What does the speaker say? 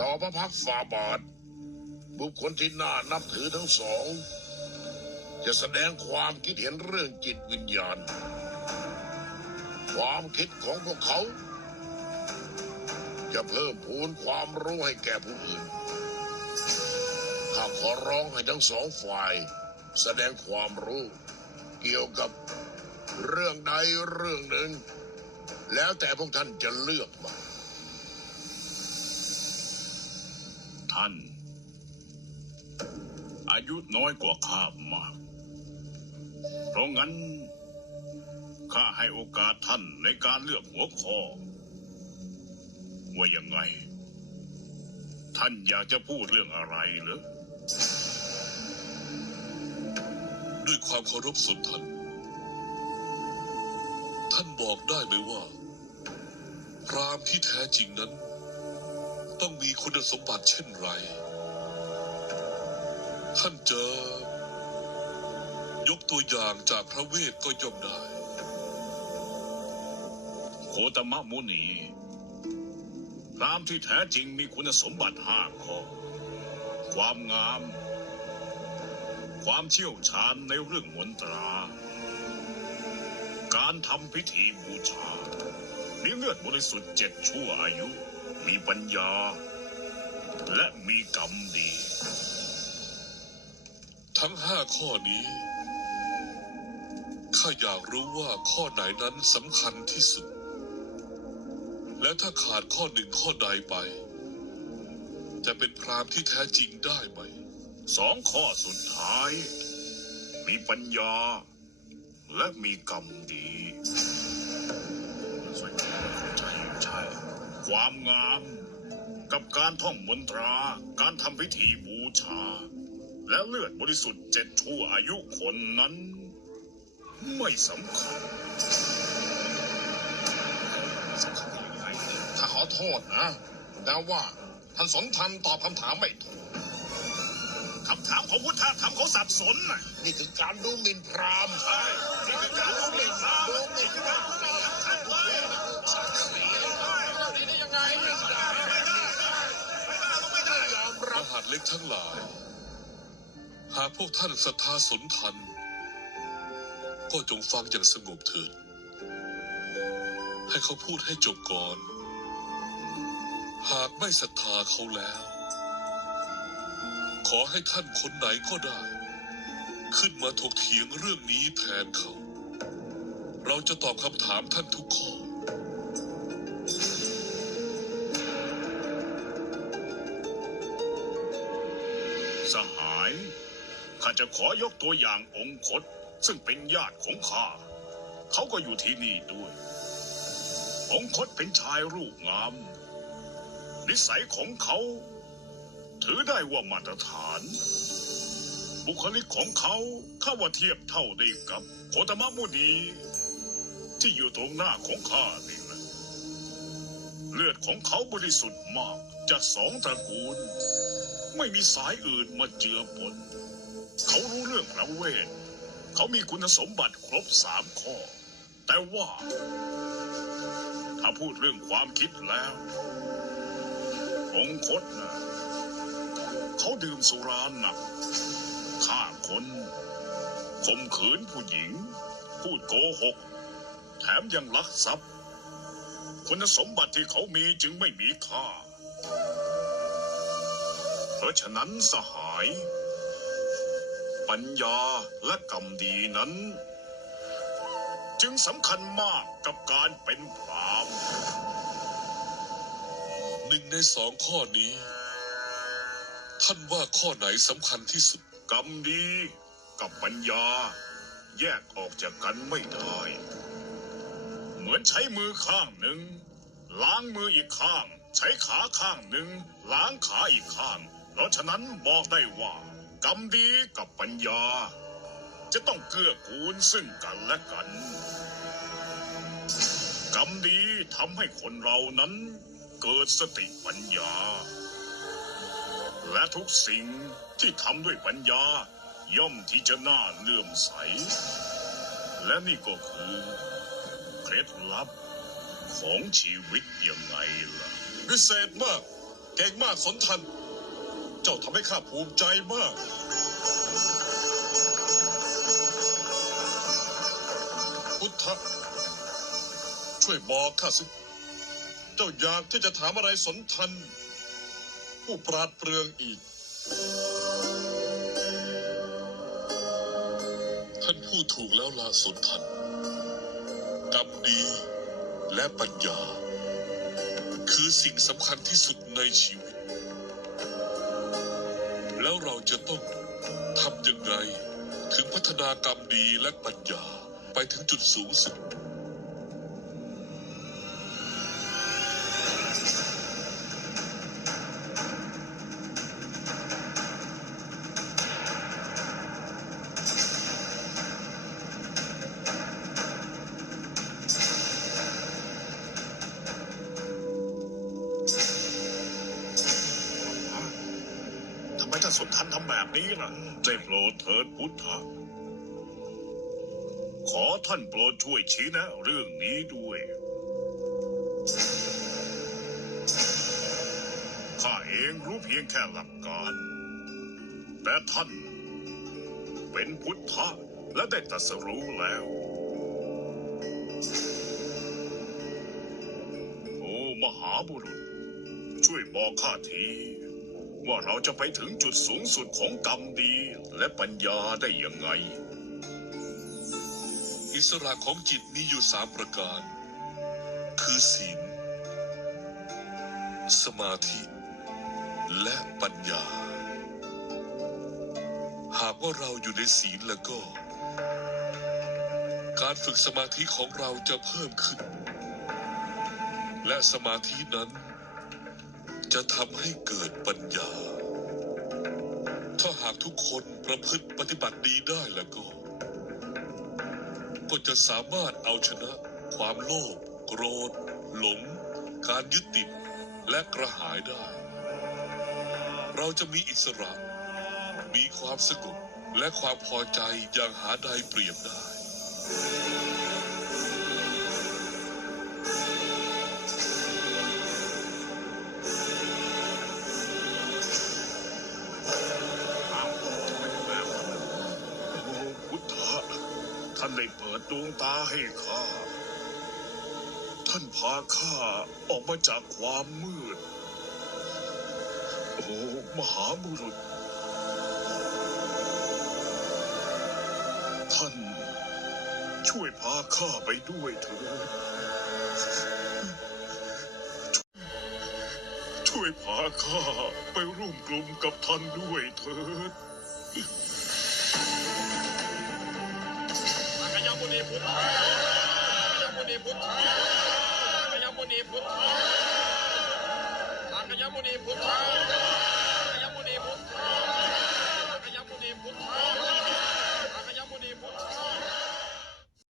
ต่อพระพักฝ่าบาท บุคคลที่น่านับถือทั้งสอง จะแสดงความคิดเห็นเรื่องจิตวิญญาณ ความคิดของพวกเขา จะเพิ่มพูนความรู้ให้แก่ผู้อื่นข้าขอร้องให้ทั้งสองฝ่าย แสดงความรู้ เกี่ยวกับเรื่องใดเรื่องหนึ่ง แล้วแต่พวกท่านจะเลือกมา ท่าน อายุน้อยกว่าข้ามาก เพราะงั้น ข้าให้โอกาสท่านในการเลือกหัวข้อ ว่ายังไง ท่านอยากจะพูดเรื่องอะไรเหรอด้วยความเคารพสุดท่าน ท่านบอกได้ไหมว่า พรามที่แท้จริงนั้น ต้องมีคุณสมบัติเช่นไร ท่านจะ ยกตัวอย่างจากพระเวทก็ย่อมได้ โคตมะมุนีพรามที่แท้จริงมีคุณสมบัติห้าข้อ ความงาม ความเชี่ยวชาญในเรื่องมนตรา การทำพิธีบูชามีเลือดบริสุทธิ์เจ็ดชั่วอายุ มีปัญญา และมีกรรมดี ทั้งห้าข้อนี้ ข้าอยากรู้ว่าข้อไหนนั้นสำคัญที่สุด และถ้าขาดข้อหนึ่งข้อใดไป จะเป็นพรามที่แท้จริงได้ไหม สองข้อสุดท้าย มีปัญญา และมีกรรมดี ความงาม กับการท่องมนตรา การทำพิธีบูชา และเลือดบริสุทธิ์เจ็ดชั่วอายุคนนั้น ไม่สำคัญถ้าขอโทษนะ แต่ว่าท่านสนทันตอบคำถามไม่ถูกคำถามของพุทธะทำเขาสับสนน่ะนี่คือการดูหมิ่นพราหมณ์ ใช่นี่คือการดูหมิ่นพระนี่คือการดูหมิ่นท่านเลย นี่ได้ยังไงไม่ได้ยอมรับหัสเล็กทั้งหลาย หากพวกท่านศรัทธาสนทัน ก็จงฟังอย่างสงบเถิด ให้เขาพูดให้จบก่อน หากไม่ศรัทธาเขาแล้ว ขอให้ท่านคนไหนก็ได้ ขึ้นมาถกเถียงเรื่องนี้แทนเขา เราจะตอบคำถามท่านทุกข้อ ข้าจะขอยกตัวอย่างองคตซึ่งเป็นญาติของข้า เขาก็อยู่ที่นี่ด้วย องค์คตเป็นชายรูปงาม นิสัยของเขา ถือได้ว่ามาตรฐาน บุคลิกของเขาข้าว่าเทียบเท่าได้กับโคตมะมุนีที่อยู่ตรงหน้าของข้านี่นะเลือดของเขาบริสุทธิ์มากจากสองตระกูล ไม่มีสายอื่นมาเจือปน เขารู้เรื่องพระเวท เขามีคุณสมบัติครบสามข้อ แต่ว่า ถ้าพูดเรื่องความคิดแล้ว องคตนะเขาดื่มสุราหนักฆ่าคนข่มขืนผู้หญิง พูดโกหก แถมยังลักทรัพย์ คุณสมบัติที่เขามีจึงไม่มีค่า เพราะฉะนั้นสหาย ปัญญาและกรรมดีนั้น จึงสำคัญมากกับการเป็นพรามณ์หนึ่งในสองข้อนี้ ท่านว่าข้อไหนสำคัญที่สุด กรรมดีกับปัญญา แยกออกจากกันไม่ได้ เหมือนใช้มือข้างหนึ่ง ล้างมืออีกข้าง ใช้ขาข้างหนึ่ง ล้างขาอีกข้าง เพราะฉะนั้นบอกได้ว่ากรรมดีกับปัญญา จะต้องเกื้อกูลซึ่งกันและกันกรรมดีทำให้คนเรานั้นเกิดสติปัญญา และทุกสิ่งที่ทำด้วยปัญญา ย่อมที่จะน่าเลื่อมใส และนี่ก็คือเคล็ดลับของชีวิตยังไงล่ะ วิเศษมาก เก่งมากสนทัน เจ้าทำให้ข้าภูมิใจมาก พุทธะช่วยบอกข้าสิ เจ้าอยากที่จะถามอะไรสนทัน ผู้ปราดเปรื่องอีก ท่านพูดถูกแล้วลาสนทันกรรมดีและปัญญา คือสิ่งสำคัญที่สุดในชีวิต แล้วเราจะต้องทำอย่างไร ถึงพัฒนากรรมดีและปัญญาไปถึงจุดสูงสุด ท่านสนทันทำแบบนี้ล่ะได้โปรดเถิดพุทธะขอท่านโปรดช่วยชี้แนะเรื่องนี้ด้วยข้าเองรู้เพียงแค่หลักการ แต่ท่านเป็นพุทธะและได้ตรัสรู้แล้ว โอ้มหาบุรุษ ช่วยบอกข้าที ว่าเราจะไปถึงจุดสูงสุดของกรรมดีและปัญญาได้ยังไง อิสระของจิตมีอยู่สามประการ คือศีล สมาธิ และปัญญา หากว่าเราอยู่ในศีลแล้วก็ การฝึกสมาธิของเราจะเพิ่มขึ้น และสมาธินั้น จะทำให้เกิดปัญญา ถ้าหากทุกคนประพฤติปฏิบัติดีได้แล้วก็ ก็จะสามารถเอาชนะความโลภ โกรธ หลง การยึดติด และกระหายได้ เราจะมีอิสระ มีความสงบและความพอใจอย่างหาใดเปรียบได้านได้เปิดดวงตาให้ข้า ท่านพาข้าออกมาจากความมืด โอ้มหาบุรุษ ท่านช่วยพาข้าไปด้วยเถิดช่วยพาข้าไปร่วมกลุ่มกับท่านด้วยเถิด พุทธะมา